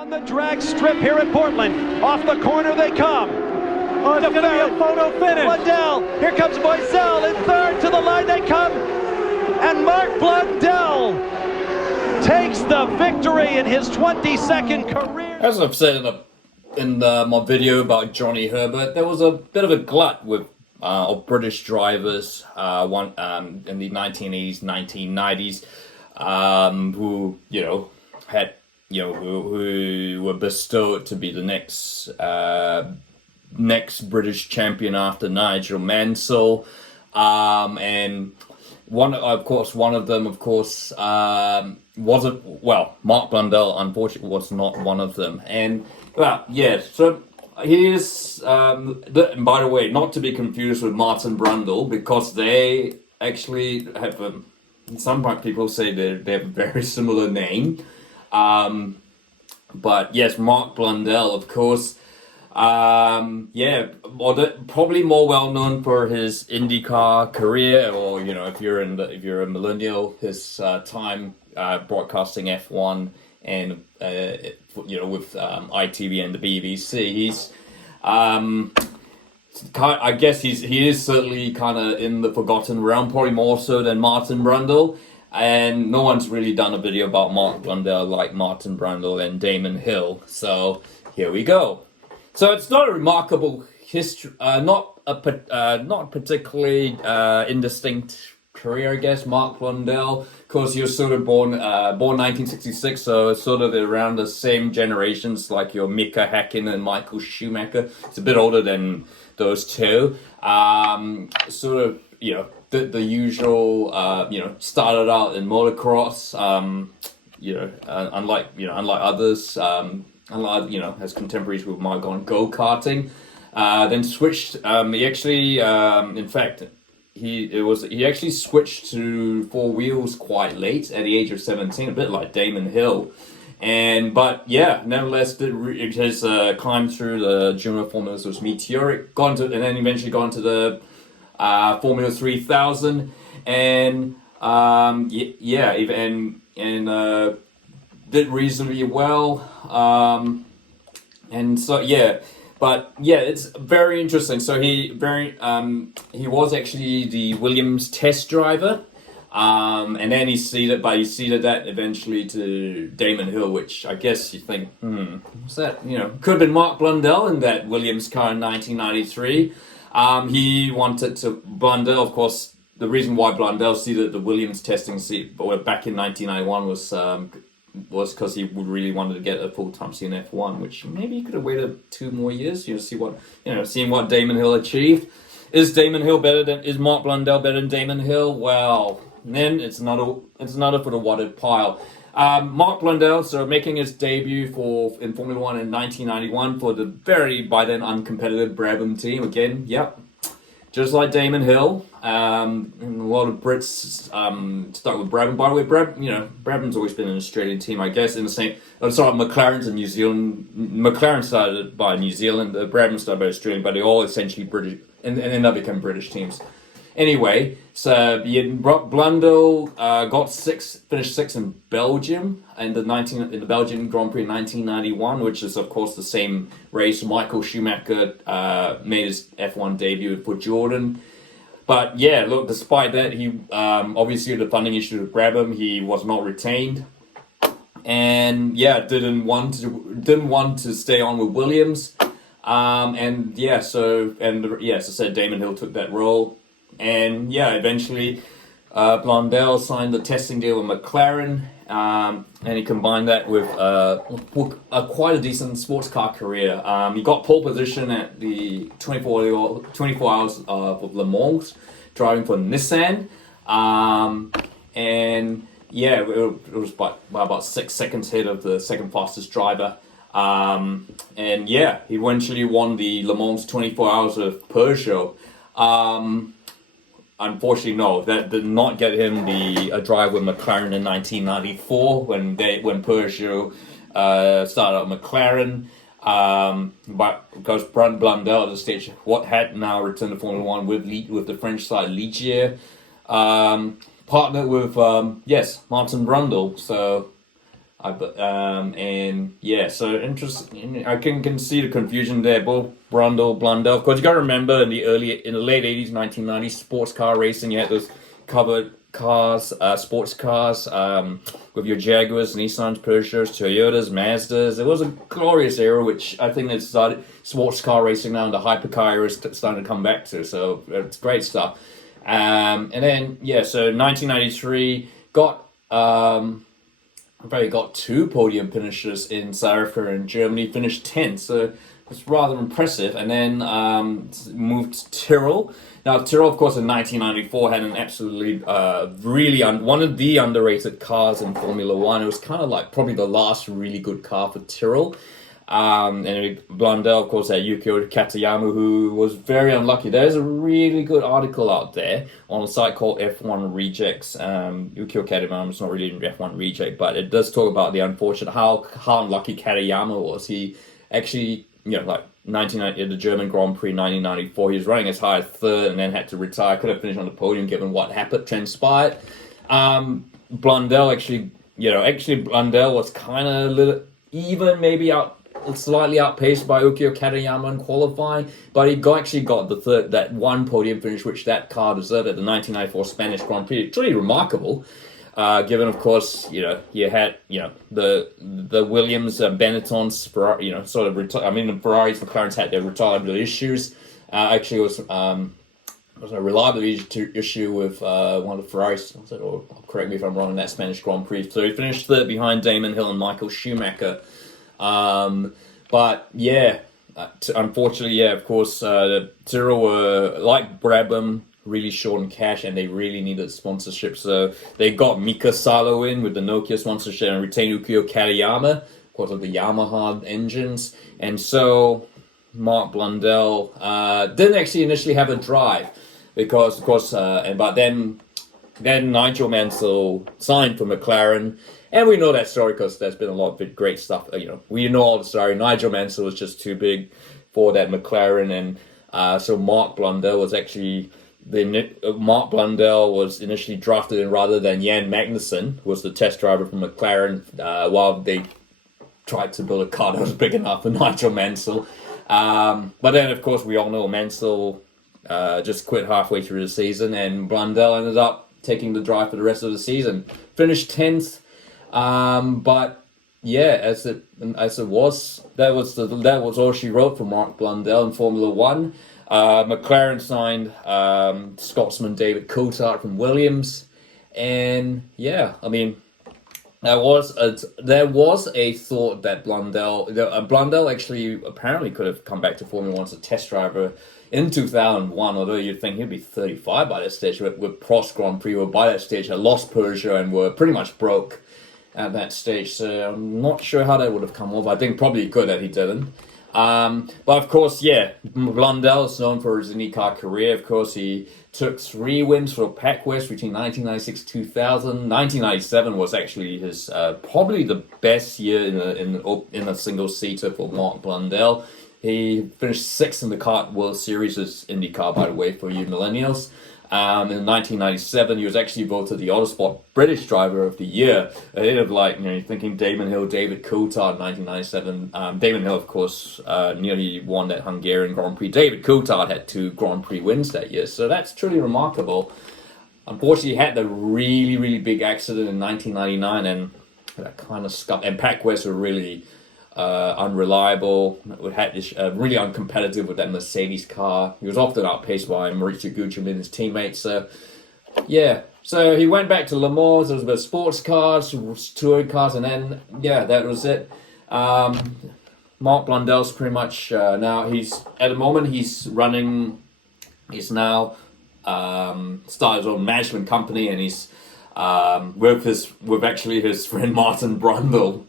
On the drag strip here at Portland, off the corner they come. Oh, it's going to be a photo finish. Blundell, here comes Boisel in third, to the line they come. And Mark Blundell takes the victory in his 22nd career. As I've said in my video about Johnny Herbert, there was a bit of a glut with of British drivers in the 1980s, 1990s, who had who were bestowed to be the next British champion after Nigel Mansell, and one of them wasn't, well, Mark Blundell unfortunately was not one of them. And so here's by the way, not to be confused with Martin Brundle, because they actually have some people say they have a very similar name. But yes, Mark Blundell, of course, probably more well known for his IndyCar career, or if you're a millennial, his time broadcasting F1 and with ITV and the BBC. He's I guess he is certainly kind of in the forgotten realm, probably more so than Martin Brundle. And no one's really done a video about Mark Blundell like Martin Brundle and Damon Hill. So here we go. So it's not a remarkable history, not particularly indistinct career, I guess. Mark Blundell, of course, he was sort of born 1966, so it's sort of around the same generations like your Mika Hakkinen and Michael Schumacher. It's a bit older than those two. Sort of, the usual, started out in motocross, unlike others, as contemporaries with Margon go-karting, then switched, he actually switched to four wheels quite late at the age of 17, a bit like Damon Hill. Nevertheless, his climb through the junior formulas was meteoric, and then eventually gone to the Formula 3000, and did reasonably well, it's very interesting. So he was actually the Williams test driver, and then he ceded that eventually to Damon Hill, which I guess you think, what's that? Could have been Mark Blundell in that Williams car in 1993. He wanted to Blundell, of course. The reason why Blundell ceded the Williams testing seat, but back in 1991 was because he really wanted to get a full-time seat in F1, which maybe he could have waited 2 more years, seeing what Damon Hill achieved. Is Mark Blundell better than Damon Hill? Well, then it's another for the wadded pile. Mark Blundell, so making his debut in Formula 1 in 1991 for the by then uncompetitive Brabham team. Again, just like Damon Hill, and a lot of Brits stuck with Brabham. By the way, Brabham's always been an Australian team, I guess. McLaren's in New Zealand. McLaren started by New Zealand. Brabham started by Australia, but they're all essentially British, and then they become British teams. Anyway, so Blundell finished sixth in Belgium in the Belgian Grand Prix in 1991, which is of course the same race Michael Schumacher made his F1 debut for Jordan. But despite that, he obviously the funding issue with Brabham, he was not retained, and didn't want to stay on with Williams, as I said, Damon Hill took that role. And eventually Blundell signed the testing deal with McLaren, and he combined that with quite a decent sports car career. He got pole position at the 24 hours of Le Mans, driving for Nissan, it was by about 6 seconds ahead of the second fastest driver. He eventually won the Le Mans 24 hours of Peugeot. Unfortunately, no, that did not get him a drive with McLaren in 1994 when Peugeot started out McLaren. But because Blundell at the stage had now returned to Formula 1 with the French side Ligier, partnered with Martin Brundle. So And yeah, so interesting. I can see the confusion there. Both Blundell. Of course, you got to remember in the late 80s, 1990s, sports car racing, you had those covered cars, sports cars, with your Jaguars, Nissans, Peugeots, Toyotas, Mazdas. It was a glorious era, which I think it's started sports car racing now, and the hypercar era is starting to come back to. So it's great stuff. And then so 1993 got. Got 2 podium finishes in South Africa and Germany, finished 10th, so it's rather impressive. And then moved to Tyrrell. Now, Tyrrell, of course, in 1994 had an absolutely, one of the underrated cars in Formula One. It was kind of like probably the last really good car for Tyrrell. And Blundell, of course, had Yukio Katayama, who was very unlucky. There's a really good article out there on a site called F1 Rejects. Yukio Katayama is not really an F1 reject, but it does talk about the unfortunate, how unlucky Katayama was. He actually, like 1990, the German Grand Prix 1994, he was running as high as 3rd and then had to retire. Could have finished on the podium given what transpired. Blundell Blundell was kind of a little even, maybe slightly outpaced by Yukio Katayama in qualifying, but he actually got that one podium finish, which that car deserved at the 1994 Spanish Grand Prix. It's really remarkable, given, of course, you had, the Williams, Benettons, Ferrari, sort of the Ferraris, McLarens had their reliability issues. Actually, it was a reliability issue with one of the Ferraris, or correct me if I'm wrong, in that Spanish Grand Prix. So he finished 3rd behind Damon Hill and Michael Schumacher. But yeah, unfortunately, of course, Tyrrell were, like Brabham, really short on cash, and they really needed sponsorship. So they got Mika Salo in with the Nokia sponsorship and retained Yukio Katayama because of the Yamaha engines. And so Mark Blundell didn't actually initially have a drive because, of course, but then Nigel Mansell signed for McLaren. And we know that story because there's been a lot of great stuff. We know all the story. Nigel Mansell was just too big for that McLaren, and so Mark Blundell was actually initially drafted in rather than Jan Magnussen, who was the test driver for McLaren, while they tried to build a car that was big enough for Nigel Mansell. But then, of course, we all know Mansell just quit halfway through the season, and Blundell ended up taking the drive for the rest of the season. Finished 10th. But yeah, as it was, that was all she wrote for Mark Blundell in Formula One. McLaren signed Scotsman David Coulthard from Williams, and yeah, I mean, there was a thought that Blundell actually apparently could have come back to Formula One as a test driver in 2001, although you'd think he'd be 35 by that stage. With Prost Grand Prix, were by that stage had lost Peugeot and were pretty much broke at that stage, so I'm not sure how that would have come off. I think probably good that he didn't. But of course, Blundell is known for his IndyCar career. Of course, he took 3 wins for Pac West between 1996 and 2000. 1997 was actually his probably the best year in a single seater for Mark Blundell. He finished 6th in the Kart World Series as IndyCar, by the way, for you millennials. In 1997, he was actually voted the Autosport British Driver of the Year, ahead of thinking Damon Hill, David Coulthard, 1997. Damon Hill, of course, nearly won that Hungarian Grand Prix. David Coulthard had 2 Grand Prix wins that year, so that's truly remarkable. Unfortunately, he had the really, really big accident in 1999, and that kind of scuffed. And Pac West were really unreliable. We had this really uncompetitive with that Mercedes car. He was often outpaced by Maurizio Gucciolini and his teammates. So he went back to Le Mans. There was a bit of sports cars, touring cars, and then that was it. Mark Blundell's pretty much now he's now started his own management company, and he's with his friend Martin Brundle.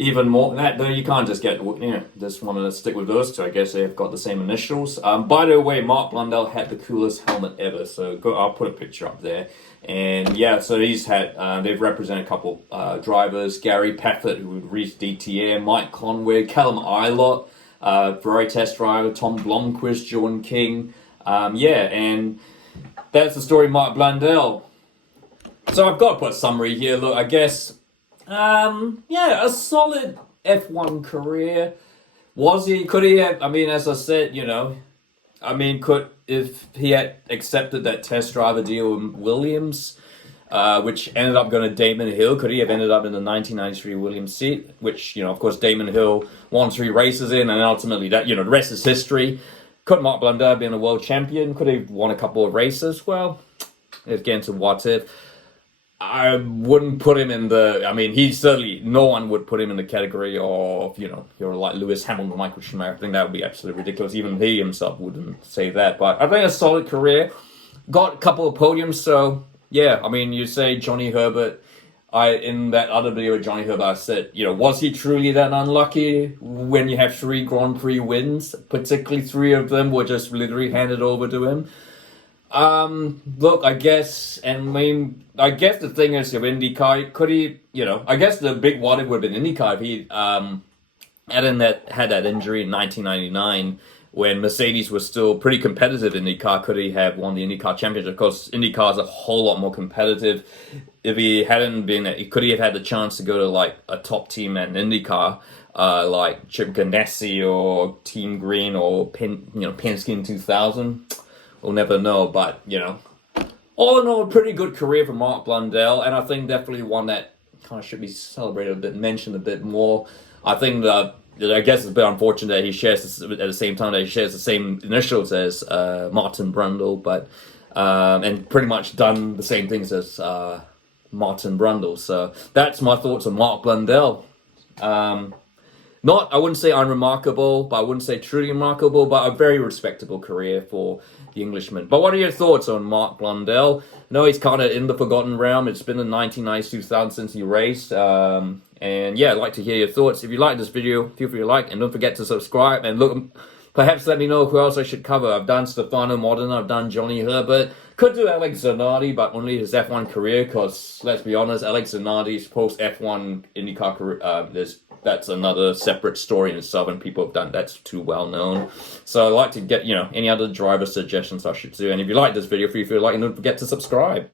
Even more than that, though, you can't just just want to stick with those two. I guess they've got the same initials. By the way, Mark Blundell had the coolest helmet ever. So I'll put a picture up there. And so he's had, they've represented a couple drivers. Gary Paffett, who reached DTM, Mike Conway, Callum Ilott, Ferrari test driver, Tom Blomqvist, Jordan King. And that's the story of Mark Blundell. So I've got to put a summary here. Look, I guess Yeah, a solid F1 career. Was he? Could he have? I mean, as I said, if he had accepted that test driver deal with Williams, which ended up going to Damon Hill, could he have ended up in the 1993 Williams seat? Which, of course, Damon Hill won 3 races in, and ultimately that, the rest is history. Could Mark Blundell have been a world champion? Could he have won a couple of races? Well, again, to what if. I wouldn't put him in no one would put him in the category of, you're like Lewis Hamilton, Michael Schumacher. I think that would be absolutely ridiculous. Even he himself wouldn't say that. But I think a solid career. Got a couple of podiums, so yeah. I mean, you say Johnny Herbert. In that other video with Johnny Herbert, I said, was he truly that unlucky when you have 3 Grand Prix wins? Particularly 3 of them were just literally handed over to him. Look, I guess the thing is, if IndyCar, could he, I guess the big what if would have been IndyCar if he, had that injury in 1999 when Mercedes was still pretty competitive in IndyCar. Could he have won the IndyCar championship? Because IndyCar is a whole lot more competitive. If he hadn't been, could he have had the chance to go to like a top team at an IndyCar, like Chip Ganassi or Team Green or Penske in 2000? We'll never know, but, all in all, a pretty good career for Mark Blundell, and I think definitely one that kind of should be celebrated a bit, mentioned a bit more. I think I guess it's a bit unfortunate that he shares, at the same time, that he shares the same initials as Martin Brundle, but, and pretty much done the same things as Martin Brundle. So that's my thoughts on Mark Blundell. I wouldn't say unremarkable, but I wouldn't say truly remarkable, but a very respectable career for the Englishman. But what are your thoughts on Mark Blundell? I know he's kind of in the forgotten realm. It's been the 1990s, 2000 since he raced. And yeah, I'd like to hear your thoughts. If you like this video, feel free to like, and don't forget to subscribe. And look, perhaps let me know who else I should cover. I've done Stefano Modena, I've done Johnny Herbert. Could do Alex Zanardi, but only his F1 career, because let's be honest, Alex Zanardi's post F1 IndyCar career, that's another separate story in itself, and people have done that's too well known. So I'd like to get any other driver suggestions I should do. And if you like this video, feel free to like and don't forget to subscribe.